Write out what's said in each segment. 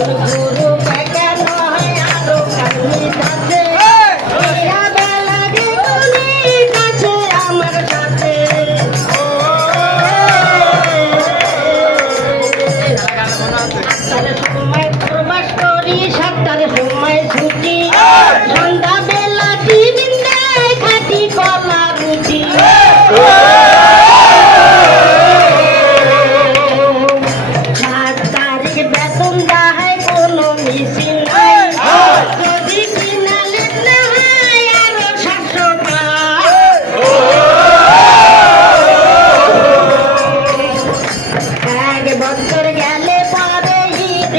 Gracias.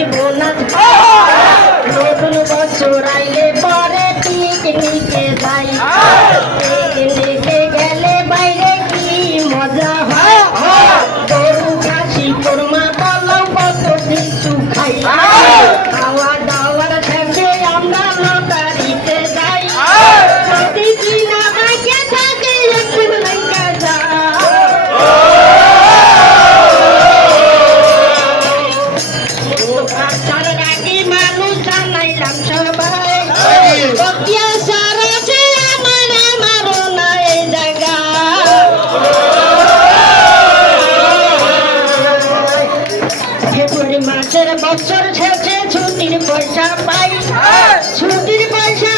দিব না নতুন বছর আইলে পরে পিকনিকে যাই। বছর শেষে ছুটির পয়সা পাই। হ্যাঁ। ছুটির পয়সা